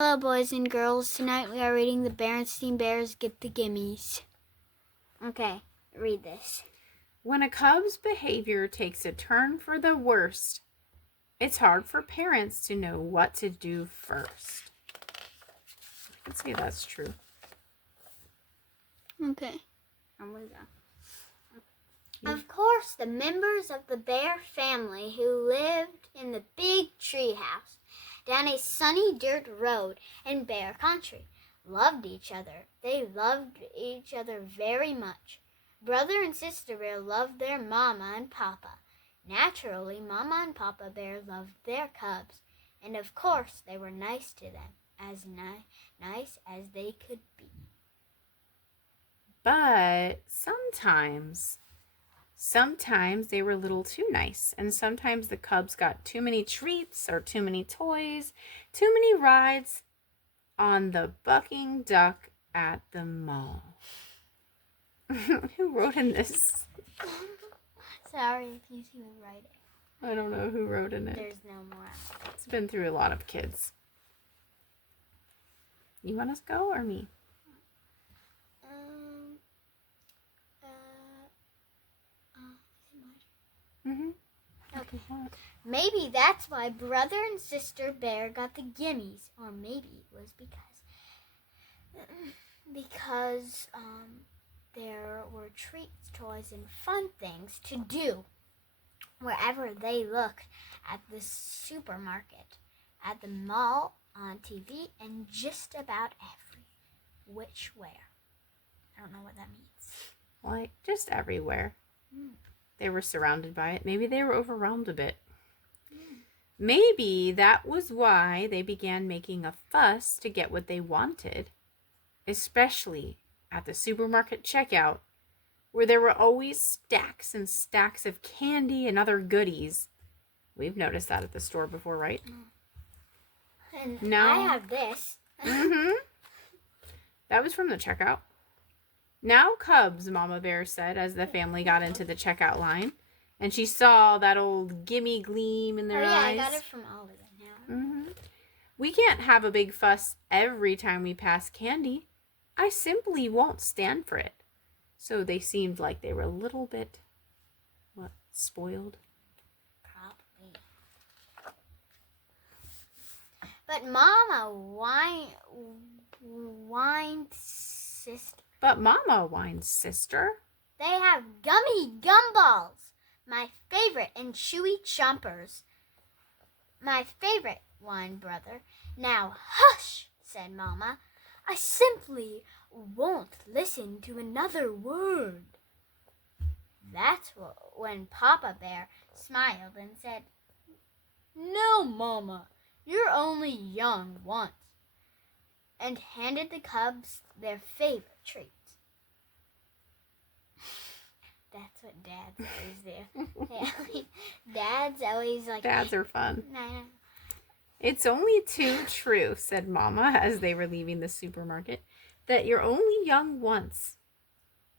Hello, boys and girls. Tonight we are reading the Berenstain Bears Get the Gimmies. Okay, read this. When a cub's behavior takes a turn for the worst, it's hard for parents to know what to do first. I can say that's true. Okay. Of course, the members of the bear family who lived in the big tree house down a sunny dirt road in bear country loved each other. They loved each other very much. Brother and sister bear loved their mama and papa. Naturally, mama and papa bear loved their cubs, and of course they were nice to them, as nice as they could be. But sometimes they were a little too nice, and sometimes the cubs got too many treats or too many toys, too many rides on the bucking duck at the mall. Who wrote in this? Sorry if you see me writing. I don't know who wrote in it. There's no more. It's been through a lot of kids. You want us to go or me? Okay. Maybe that's why brother and sister bear got the gimmies, or maybe it was because there were treats, toys, and fun things to do wherever they looked, at the supermarket, at the mall, on TV, and just about where. I don't know what that means. Like, just everywhere. They were surrounded by it. Maybe they were overwhelmed a bit. Maybe that was why they began making a fuss to get what they wanted, especially at the supermarket checkout, where there were always stacks and stacks of candy and other goodies. We've noticed that at the store before, right? And No. I have this. That was from the checkout. Now, cubs, Mama Bear said as the family got into the checkout line, and she saw that old gimme gleam in their eyes. I got it from Aloud now. We can't have a big fuss every time we pass candy. I simply won't stand for it. So they seemed like they were a little bit, spoiled? Probably. But Mama whined sister. But Mama whined sister. They have gummy gumballs, my favorite, and chewy chompers. My favorite, whined brother. Now hush, said Mama. I simply won't listen to another word. That's when Papa Bear smiled and said, No, Mama, you're only young once, and handed the cubs their favorite treats. That's what dads always do. Dads always like... Dads are fun. No. It's only too true, said Mama as they were leaving the supermarket, that you're only young once.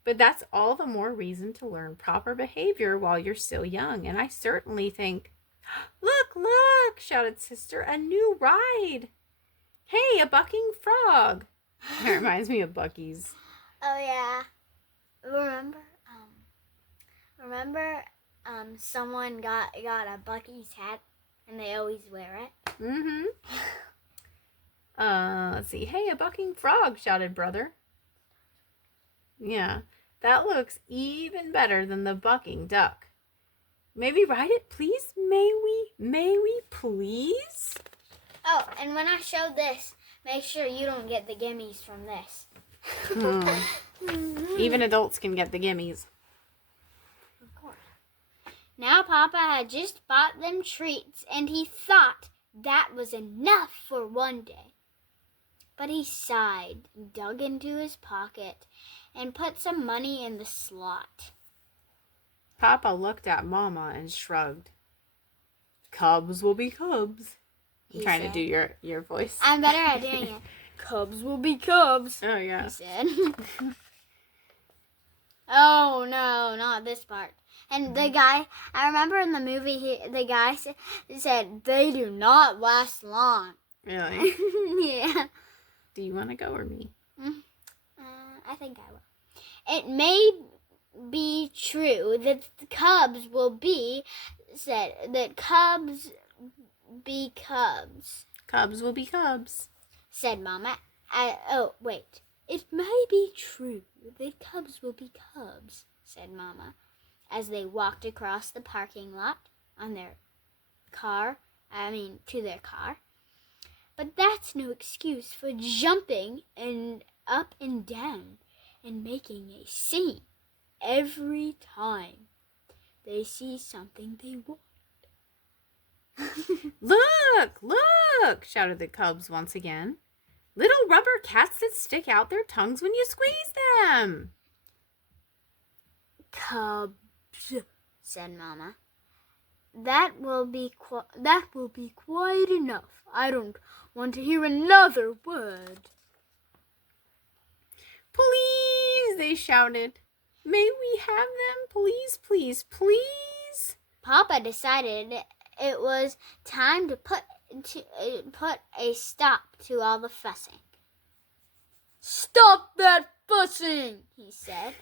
But that's all the more reason to learn proper behavior while you're still young. And I certainly think, look, shouted Sister, a new ride. Hey, a bucking frog. That reminds me of Buc-ee's. Oh, yeah. Remember, someone got a Buc-ee's hat, and they always wear it? Let's see. Hey, a bucking frog, shouted brother. Yeah, that looks even better than the bucking duck. May we ride it, please? May we, please? Oh, and when I show this, make sure you don't get the gimmies from this. Even adults can get the gimmies. Of course. Now Papa had just bought them treats, and he thought that was enough for one day. But he sighed, dug into his pocket, and put some money in the slot. Papa looked at Mama and shrugged. Cubs will be cubs. I'm trying to do your voice. I'm better at doing it. Cubs will be cubs. Oh, yeah. He said. Oh, no, not this part. And the guy, I remember in the movie, the guy said, they do not last long. Really? Yeah. Do you want to go or me? I think I will. It may be true that the cubs will be said that cubs be cubs. Cubs will be cubs, said Mama. Oh, wait. It may be true that cubs will be cubs, said Mama, as they walked across the parking lot to their car. But that's no excuse for jumping and up and down and making a scene every time they see something they want. Look, look, shouted the cubs once again. Little rubber cats that stick out their tongues when you squeeze them. Cubs, said Mama. That will be quite enough. I don't want to hear another word. Please, they shouted. May we have them? Please, please, please. Papa decided it was time to put a stop to all the fussing. Stop that fussing, he said,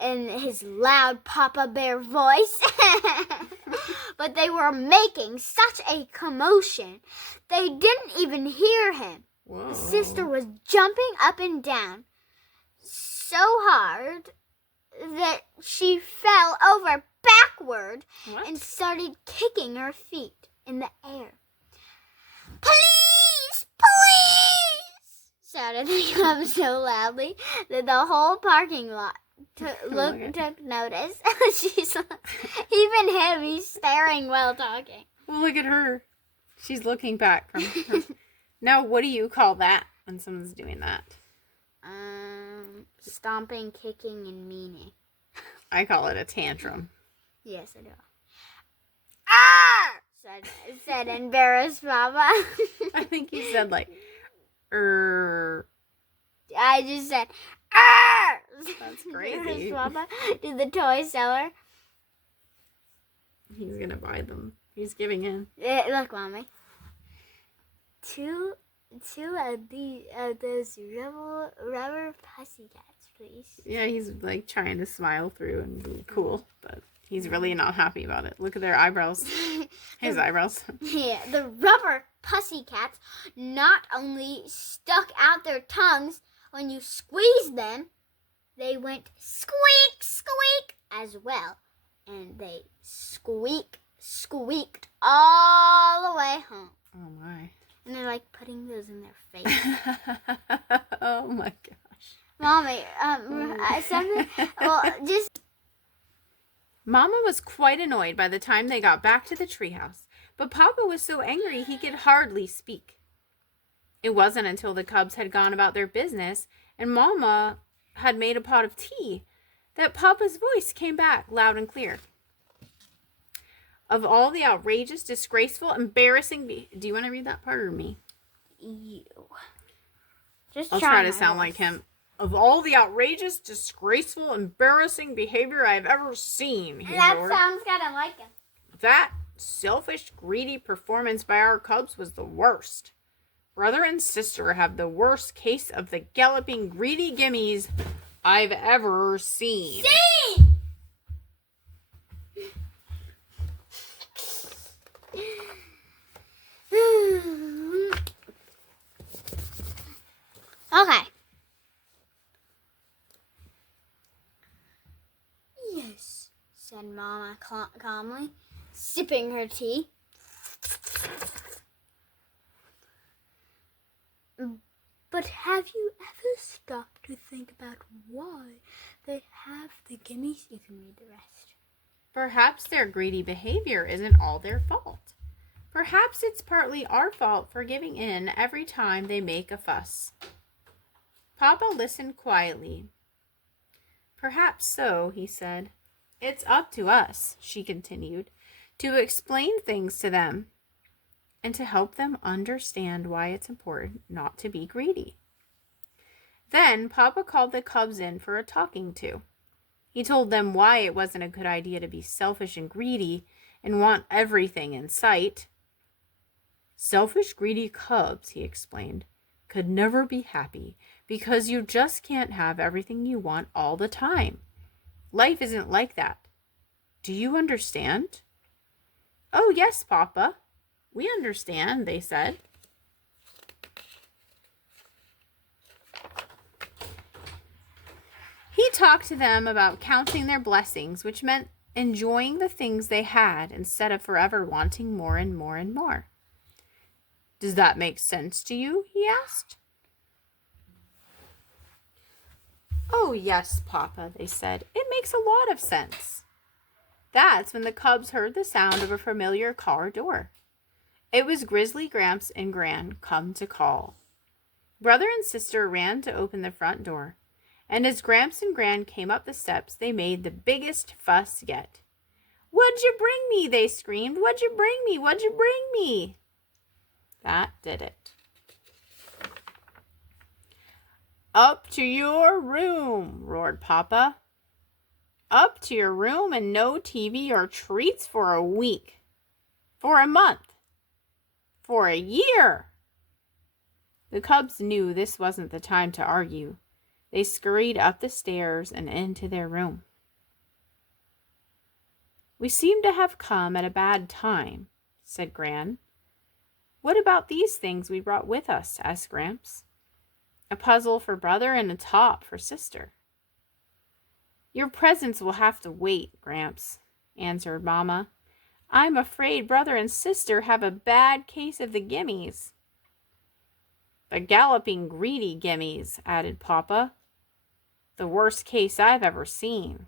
in his loud Papa Bear voice. But they were making such a commotion, they didn't even hear him. Whoa. The sister was jumping up and down so hard that she fell over backward and started kicking her feet in the air. Please, please, shouted the cubs so loudly that the whole parking lot took notice. Even him, he's staring while talking. Well, look at her. She's looking back from her. Now, what do you call that when someone's doing that? Stomping, kicking, and meaning. I call it a tantrum. Yes, I do. Ah! said embarrassed Papa. I think you said like, I just said, ah! That's crazy. Papa to the toy seller. He's gonna buy them. He's giving in. Look, Mommy. Two of those rubber pussycats, please. Yeah, he's like trying to smile through and be cool, but he's really not happy about it. Look at their eyebrows. His eyebrows. Yeah, the rubber pussycats not only stuck out their tongues when you squeezed them, they went squeak, squeak as well. And they squeaked all the way home. Oh my. And they're like putting those in their face. Oh my gosh. Mommy, Mama was quite annoyed by the time they got back to the treehouse, but Papa was so angry he could hardly speak. It wasn't until the cubs had gone about their business and Mama had made a pot of tea that Papa's voice came back loud and clear. Of all the outrageous, disgraceful, embarrassing... Do you want to read that part or me? You. I'll try to sound like him. Of all the outrageous, disgraceful, embarrassing behavior I've ever seen. That sounds kind of like him. That selfish, greedy performance by our cubs was the worst. Brother and sister have the worst case of the galloping, greedy Gimmies I've ever seen. Okay. Yes, said Mama calmly, sipping her tea. But have you ever stopped to think about why they have the Gimmies? You can read the rest. Perhaps their greedy behavior isn't all their fault. Perhaps it's partly our fault for giving in every time they make a fuss. Papa listened quietly. Perhaps so, he said. It's up to us, she continued, to explain things to them and to help them understand why it's important not to be greedy. Then Papa called the cubs in for a talking to. He told them why it wasn't a good idea to be selfish and greedy and want everything in sight. Selfish, greedy cubs, he explained, could never be happy because you just can't have everything you want all the time. Life isn't like that. Do you understand? Oh, yes, Papa. We understand, they said. He talked to them about counting their blessings, which meant enjoying the things they had instead of forever wanting more and more and more. Does that make sense to you? He asked. Oh, yes, Papa, they said. It makes a lot of sense. That's when the cubs heard the sound of a familiar car door. It was Grizzly Gramps and Gran come to call. Brother and sister ran to open the front door, and as Gramps and Gran came up the steps, they made the biggest fuss yet. What'd you bring me? They screamed. What'd you bring me? What'd you bring me? That did it. Up to your room, roared Papa. Up to your room and no TV or treats for a week, for a month, for a year. The cubs knew this wasn't the time to argue. They scurried up the stairs and into their room. We seem to have come at a bad time, said Gran. What about these things we brought with us? Asked Gramps. A puzzle for brother and a top for sister. Your presents will have to wait, Gramps, answered Mama. I'm afraid brother and sister have a bad case of the Gimmies. The galloping greedy Gimmies, added Papa. The worst case I've ever seen.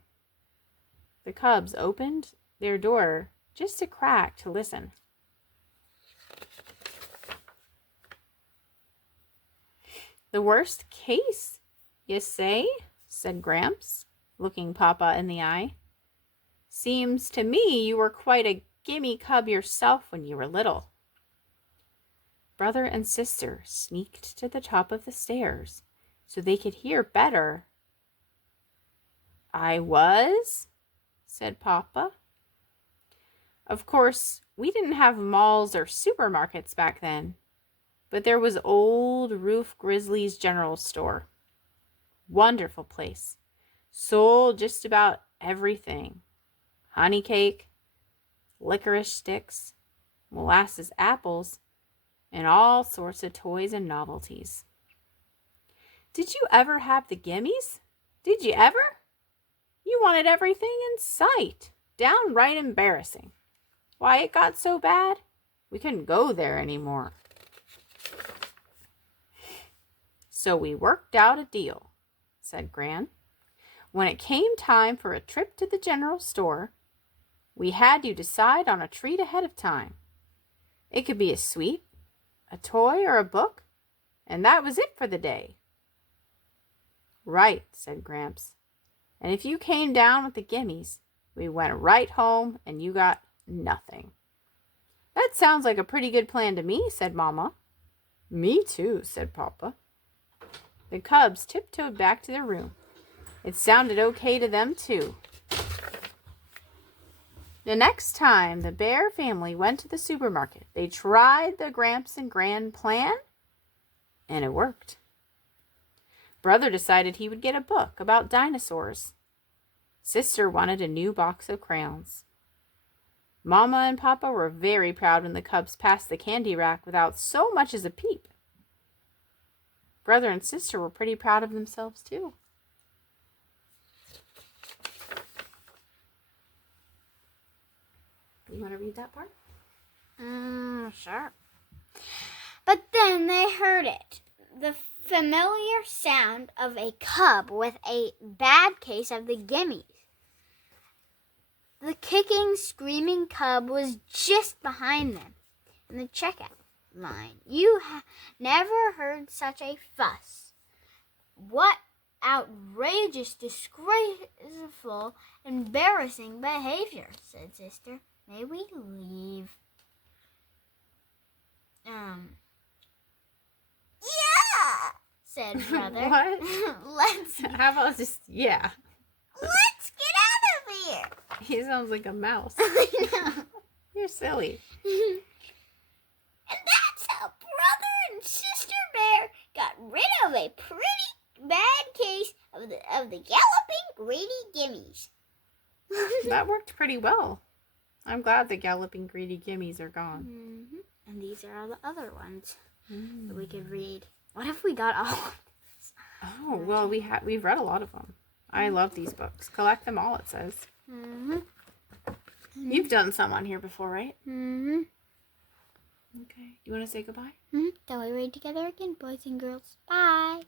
The cubs opened their door just a crack to listen. The worst case, you say? Said Gramps, looking Papa in the eye. Seems to me you were quite a gimme cub yourself when you were little. Brother and sister sneaked to the top of the stairs so they could hear better. I was, said Papa. Of course, we didn't have malls or supermarkets back then, but there was old Roof Grizzly's general store. Wonderful place. Sold just about everything. Honey cake, licorice sticks, molasses apples, and all sorts of toys and novelties. Did you ever have the Gimmies? Did you ever? You wanted everything in sight. Downright embarrassing. Why, it got so bad, we couldn't go there anymore. So we worked out a deal, said Gran. When it came time for a trip to the general store, we had you decide on a treat ahead of time. It could be a sweet, a toy, or a book, and that was it for the day. Right, said Gramps. And if you came down with the Gimmies, we went right home and you got nothing. That sounds like a pretty good plan to me, said Mama. Me too, said Papa. The cubs tiptoed back to their room. It sounded okay to them too. The next time the Bear family went to the supermarket, they tried the Gramps and Gran plan, and it worked. Brother decided he would get a book about dinosaurs. Sister wanted a new box of crayons. Mama and Papa were very proud when the cubs passed the candy rack without so much as a peep. Brother and sister were pretty proud of themselves too. You want to read that part? Sure. But then they heard it. The familiar sound of a cub with a bad case of the Gimmies. The kicking, screaming cub was just behind them in the checkout line. You never heard such a fuss. What outrageous, disgraceful, embarrassing behavior, said Sister. May we leave? Yeah, said Brother. What? Let's How about just, yeah. Let's get out of here. He sounds like a mouse. I know. You're silly. And that have a pretty bad case of the galloping greedy Gimmies. That worked pretty well. I'm glad the galloping greedy Gimmies are gone. Mm-hmm. And these are all the other ones that we could read. What if we got all of this? Oh, well, we've read a lot of them. I love these books. Collect them all, it says. Mm-hmm. You've done some on here before, right? Mm-hmm. Okay. You want to say goodbye? Mm-hmm. Till we read together again, boys and girls. Bye.